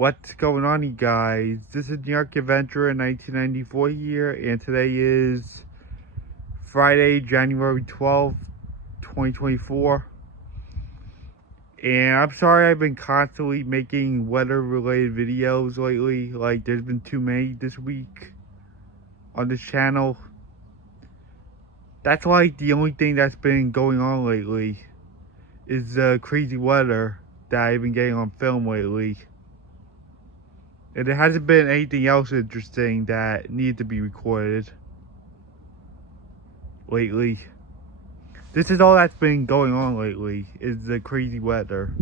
What's going on, you guys? This is New York Adventurer 1994 here, and today is Friday, January 12th, 2024. And I'm sorry I've been constantly making weather-related videos lately. Like, there's been too many this week on this channel. That's like the only thing that's been going on lately is the crazy weather that I've been getting on film lately. And there hasn't been anything else interesting that needed to be recorded lately. This is all that's been going on lately, is the crazy weather.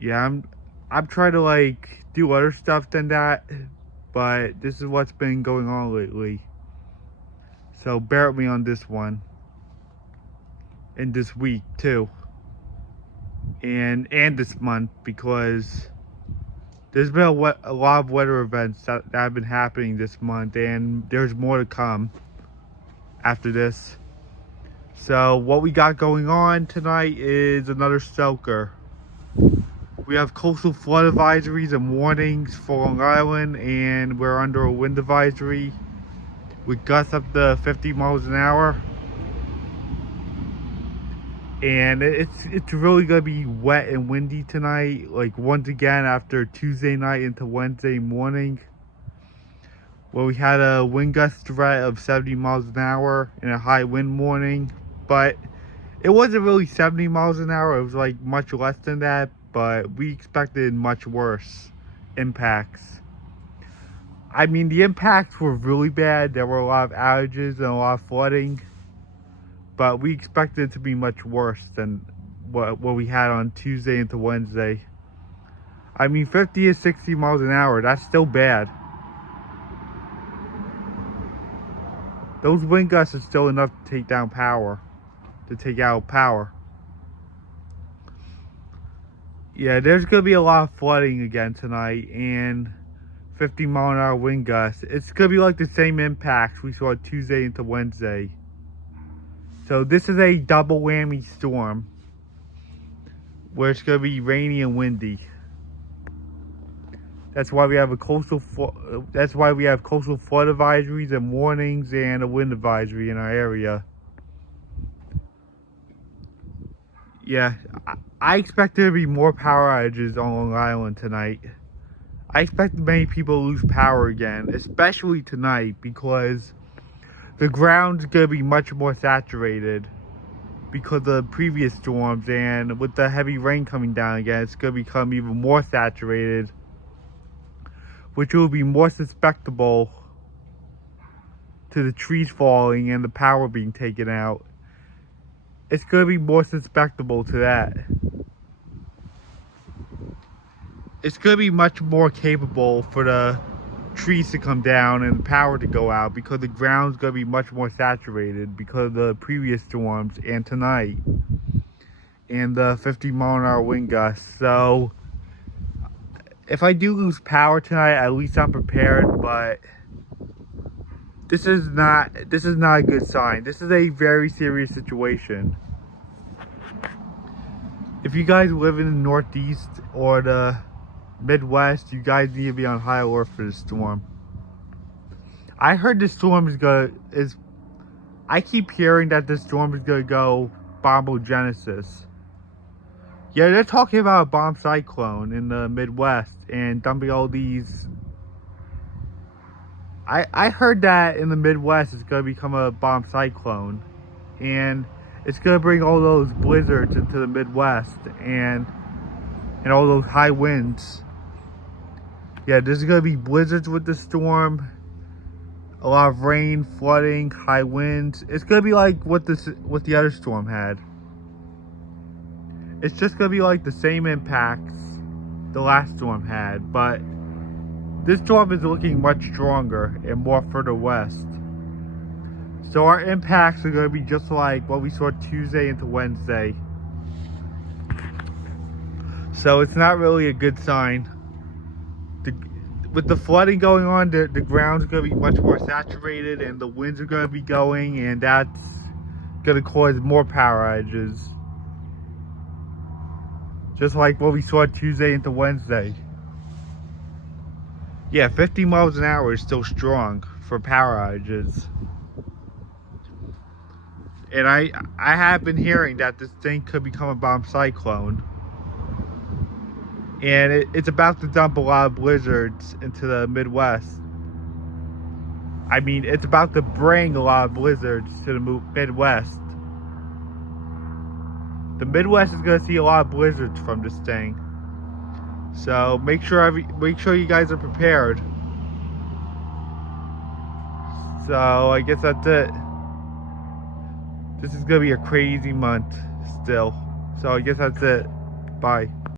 Yeah, I'm trying to like do other stuff than that, but this is what's been going on lately. So bear with me on this one. And this week too. And this month, because there's been a lot of weather events that have been happening this month, and there's more to come after this. So what we got going on tonight is another soaker. We have coastal flood advisories and warnings for Long Island, and we're under a wind advisory with gusts up to 50 miles an hour. And it's really gonna be wet and windy tonight, like once again after Tuesday night into Wednesday morning, where we had a wind gust threat of 70 miles an hour and a high wind warning. But it wasn't really 70 miles an hour, it was like much less than that, but we expected much worse impacts. I mean, the impacts were really bad. There were a lot of outages and a lot of flooding. But we expected it to be much worse than what we had on Tuesday into Wednesday. I mean, 50 to 60 miles an hour, that's still bad. Those wind gusts are still enough to take down power, to take out power. Yeah, there's going to be a lot of flooding again tonight, and 50 mile an hour wind gusts. It's going to be like the same impacts we saw Tuesday into Wednesday. So this is a double whammy storm where it's going to be rainy and windy. That's why we have coastal flood advisories and warnings and a wind advisory in our area. Yeah, I expect there to be more power outages on Long Island tonight. I expect many people to lose power again, especially tonight, because the ground's going to be much more saturated because of the previous storms, and with the heavy rain coming down again, it's going to become even more saturated, which will be more susceptible to the trees falling and the power being taken out. It's going to be more susceptible to that. It's going to be much more capable for the trees to come down and power to go out, because the ground's going to be much more saturated because of the previous storms and tonight and the 50 mile an hour wind gusts. So if I do lose power tonight, at least I'm prepared. But this is not a good sign. This is a very serious situation. If you guys live in the Northeast or the Midwest, you guys need to be on high alert for this storm. I heard this storm I keep hearing that this storm is gonna go bombogenesis. Yeah, they're talking about a bomb cyclone in the Midwest and dumping all these. I heard that in the Midwest it's gonna become a bomb cyclone, and it's gonna bring all those blizzards into the Midwest and all those high winds. Yeah, there's gonna be blizzards with the storm, a lot of rain, flooding, high winds. It's gonna be like what the other storm had. It's just gonna be like the same impacts the last storm had, but this storm is looking much stronger and more further west. So our impacts are gonna be just like what we saw Tuesday into Wednesday. So it's not really a good sign. With the flooding going on, the ground's going to be much more saturated, and the winds are going to be going, and that's going to cause more power outages. Just like what we saw Tuesday into Wednesday. Yeah, 50 miles an hour is still strong for power outages. And I have been hearing that this thing could become a bomb cyclone. And it's about to dump a lot of blizzards into the Midwest. I mean, it's about to bring a lot of blizzards to the Midwest. The Midwest is going to see a lot of blizzards from this thing. So make sure you guys are prepared. So I guess that's it. This is going to be a crazy month still. So I guess that's it. Bye.